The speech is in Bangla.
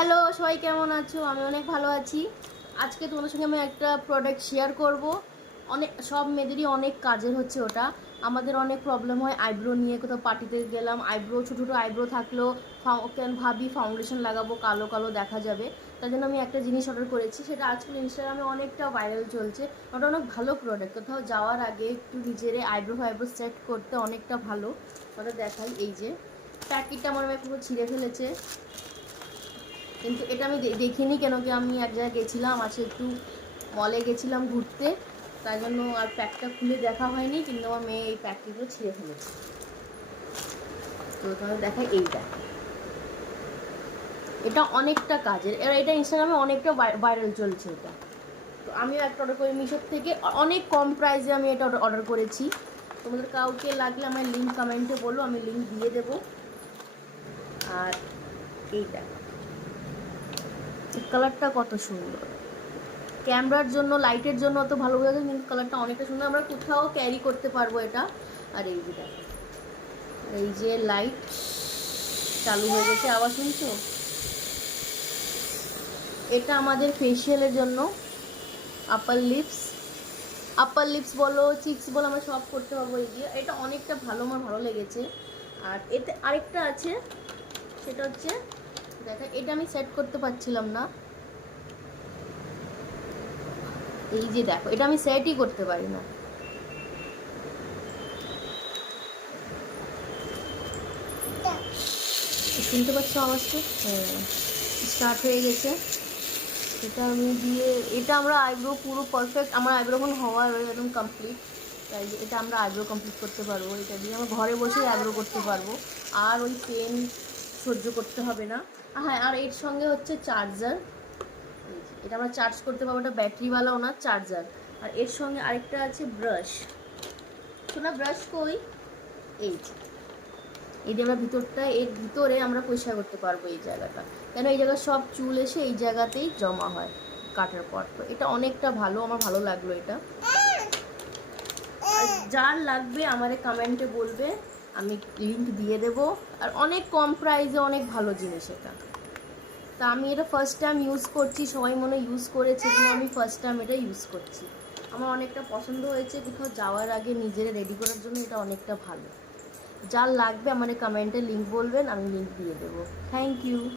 হ্যালো সবাই, কেমন আছো? আমি অনেক ভালো আছি। আজকে তোমাদের সঙ্গে আমি একটা প্রোডাক্ট শেয়ার করব। অনেক সব মেয়েদেরই অনেক কাজের হচ্ছে ওটা। আমাদের অনেক প্রবলেম হয় আইব্রো নিয়ে, কোথাও পার্টিতে গেলাম, আইব্রো ছোটো ছোটো আইব্রো থাকলেও ভাবি ফাউন্ডেশন লাগাবো, কালো কালো দেখা যাবে। তার জন্য আমি একটা জিনিস অর্ডার করেছি, সেটা আজকাল ইনস্টাগ্রামে অনেকটা ভাইরাল চলছে। ওটা অনেক ভালো প্রোডাক্ট, কোথাও যাওয়ার আগে একটু নিজের আইব্রো সেট করতে অনেকটা ভালো। ওটা দেখাই, এই যে প্যাকেটটা আমার পুরো ছিঁড়ে ফেলেছে, কিন্তু এটা আমি দেখিনি, কেন কি আমি এক জায়গায় গেছিলাম, আজকে একটু মলে গেছিলাম ঘুরতে, তাই জন্য আর প্যাকটা খুলে দেখা হয়নি। কিন্তু আমার মেয়ে এই প্যাকগুলো ছিঁড়ে ফেলেছে। তো তোমাদের দেখাই, এইটা এটা অনেকটা কাজের, এটা ইনস্টাগ্রামে অনেকটা ভাইরাল চলছে এটা। তো আমিও একটা অর্ডার করি মিশোর থেকে, অনেক কম প্রাইসে আমি এটা অর্ডার করেছি। তোমাদের কাউকে লাগলে আমার লিঙ্ক কমেন্টে বলো, আমি লিঙ্ক দিয়ে দেবো। আর এইটা, কালারটা কত সুন্দর, ক্যামেরার জন্য লাইটের জন্য অত ভালো বোঝা যায়, কিন্তু কালারটা অনেকটা সুন্দর, আমরা কোথাও ক্যারি করতে পারবো এটা। আর এই যে দেখো, এই যে লাইট চালু হয়ে গেছে, আবার শুনছো? এটা আমাদের ফেসিয়ালের জন্য, আপার লিপস বলো, চিক্স বলো, আমরা সব করতে পারবো এই দিয়ে। এটা অনেকটা ভালো, আমার ভালো লেগেছে। আর এতে আরেকটা আছে, সেটা হচ্ছে দেখো, এটা আমি সেট করতে পারছিলাম না, এই যে দেখো, এটা আমি সেটই করতে পারি না। শুনতে পাচ্ছ আওয়াজটা? হ্যাঁ, স্টার্ট হয়ে গেছে। এটা আমি দিয়ে, এটা আমরা আইব্রো পুরো পারফেক্ট, আমার আইব্রো এখন হওয়ার একদম কমপ্লিট, তাই এটা আমরা আইব্রো কমপ্লিট করতে পারবো। এটা দিয়ে আমরা ঘরে বসেই আইব্রো করতে পারবো, আর ওই পেন সহ্য করতে হবে না। হ্যাঁ, আর এর সঙ্গে হচ্ছে চার্জার, এটা আমরা চার্জ করতে পারবো, এটা ব্যাটারিওয়ালাও না, চার্জার। আর এর সঙ্গে আরেকটা আছে ব্রাশ, শোনা ব্রাশ কই, এই যে এই যে আমরা ভিতরটা, এর ভিতরে আমরা পরিষ্কার করতে পারবো এই জায়গাটা, কেন এই জায়গায় সব চুল এসে এই জায়গাতেই জমা হয় কাটার পর। তো এটা অনেকটা ভালো, আমার ভালো লাগলো এটা। আর যার লাগবে আমাদের কমেন্টে বলবে, আমি লিঙ্ক দিয়ে দেবো। আর অনেক কম প্রাইসে অনেক ভালো জিনিস এটা। তা আমি এটা ফার্স্ট টাইম ইউজ করছি, সবাই মনে ইউজ করেছে, কিন্তু আমি ফার্স্ট টাইম এটা ইউজ করছি। আমার অনেকটা পছন্দ হয়েছে, কোথাও যাওয়ার আগে নিজেরা রেডি করার জন্য এটা অনেকটা ভালো। যার লাগবে আমাদের কমেন্টে লিঙ্ক বলবেন, আমি লিঙ্ক দিয়ে দেবো। Thank you.